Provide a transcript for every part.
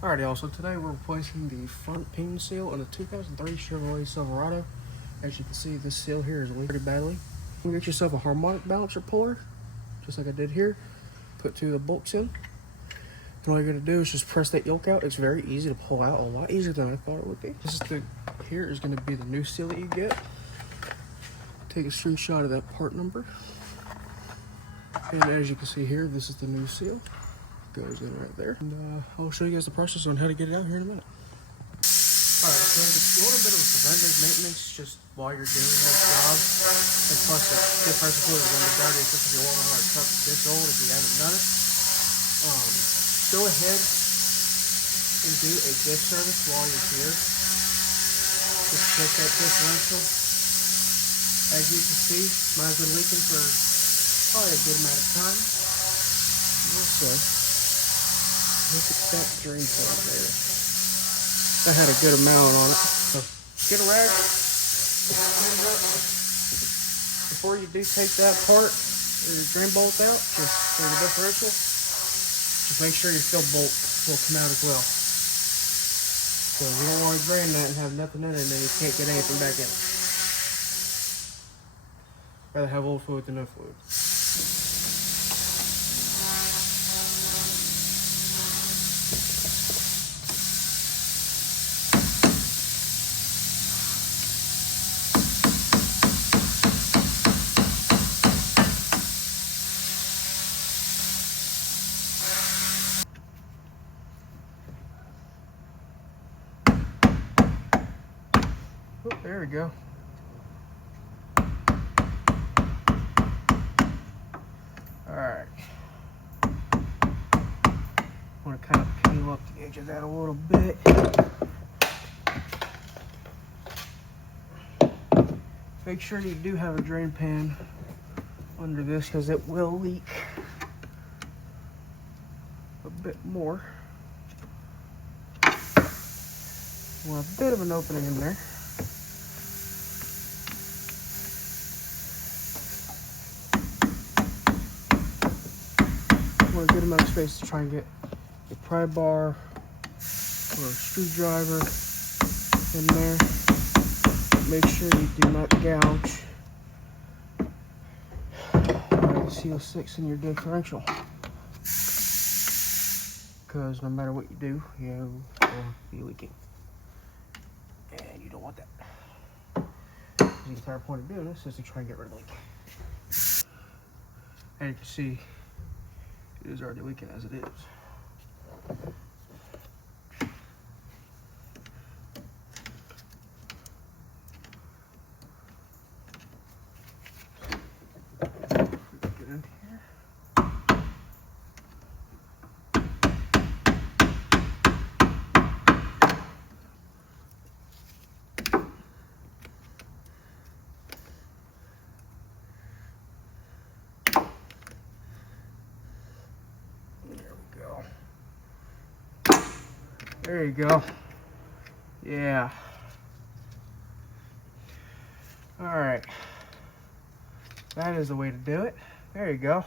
Alrighty, also today we're replacing the front pinion seal on the 2003 Chevrolet Silverado. As you can see, this seal here is leaking pretty badly. You can get yourself a harmonic balancer puller, just like I did here. Put two of the bolts in. And all you're going to do is just press that yoke out. It's very easy to pull out, a lot easier than I thought it would be. Here is going to be the new seal that you get. Take a screenshot of that part number. And as you can see here, this is the new seal. Goes in right there. And I'll show you guys the process on how to get it out here in a minute. Alright, so it's a little bit of a preventive maintenance just while you're doing this job. And plus, the pressure fluid is going to be dirty, especially if you're walking around a truck this old if you haven't done it. Go ahead and do a diff service while you're here. Just check that differential. As you can see, mine's been leaking for probably a good amount of time. Also, look at that drain plug there. That had a good amount on it. So get a rag, clean it up. Before you do take that part, the drain bolt out, just for the differential, just make sure your fill bolt will come out as well. So you don't want to drain that and have nothing in it and then you can't get anything back in. Rather have old fluid than no fluid. Oh, there we go. Alright. I want to kind of peel up the edge of that a little bit. Make sure you do have a drain pan under this because it will leak a bit more. Want a bit of an opening in there. Want a good amount of space to try and get a pry bar or a screwdriver in there. Make sure you do not gouge where the seal sticks in your differential, because no matter what you do, you will be leaking, and you don't want that. The entire point of doing this is to try and get rid of the leak. And you can see it is already leaking as it is. Get in here. There you go. Yeah. Alright. That is the way to do it. There you go.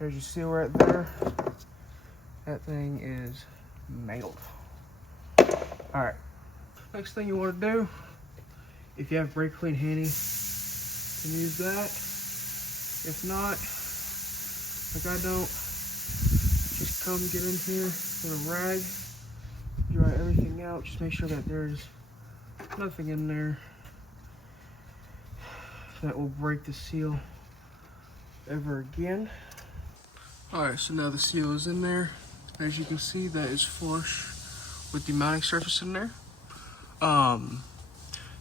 There's your seal right there. That thing is nailed. Alright. Next thing you want to do, if you have brake clean handy, you can use that. If not, like I don't, just come get in here with a rag, dry everything out. Just make sure that there's nothing in there that will break the seal ever again. Alright, so now the seal is in there. As you can see, that is flush with the mounting surface in there.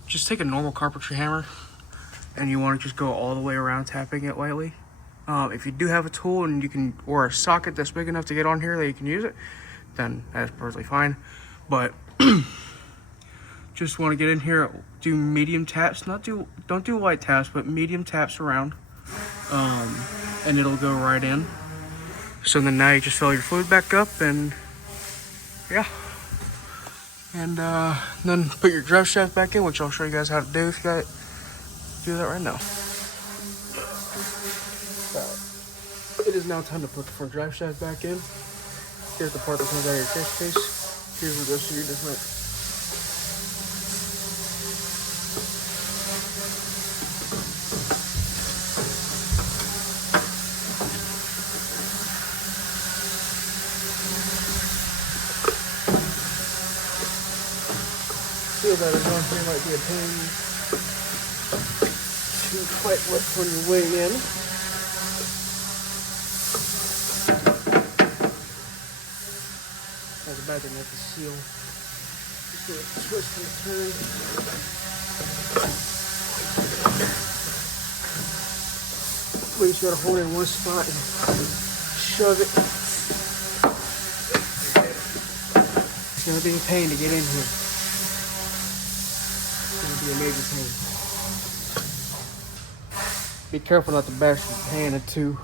Just take a normal carpentry hammer and you want to just go all the way around, tapping it lightly. If you do have a tool and you can, or a socket that's big enough to get on here that you can use it, then that's perfectly fine. But just want to get in here, do medium taps, don't do light taps, but medium taps around, and it'll go right in. So then now you just fill your fluid back up, and yeah, and then put your drive shaft back in, which I'll show you guys how to do if you got do that right now. It is now time to put the front drive shaft back in. Here's the part that comes out of your catch case. Here's what goes through your different seal that is on here. Might be a pain to fight with when you're weighing in. At the back, and let the seal just do a twist and turn. We just gotta hold it in one spot and shove it. It's gonna be a pain to get in here. It's gonna be a major pain. Be careful not to bash the pan into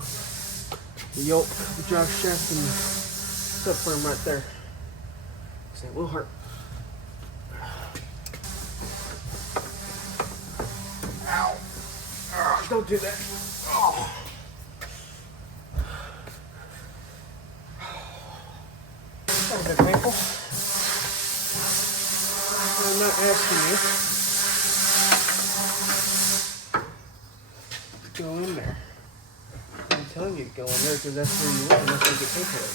the yoke, the drive shaft, and the subframe right there. It will hurt. Ow. Oh, don't do that. Oh. That was a bit painful. I'm not asking you to go in there. I'm telling you to go in there because that's where you want and that's where you get painful at.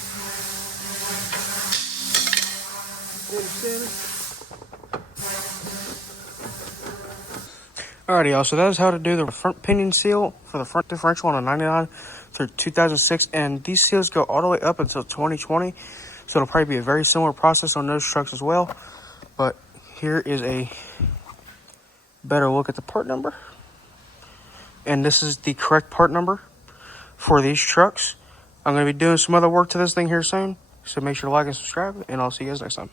Alrighty, y'all, so that is how to do the front pinion seal for the front differential on a 99 through 2006, and these seals go all the way up until 2020, so it'll probably be a very similar process on those trucks as well. But here is a better look at the part number, and this is the correct part number for these trucks. I'm going to be doing some other work to this thing here soon, so make sure to like and subscribe, and I'll see you guys next time.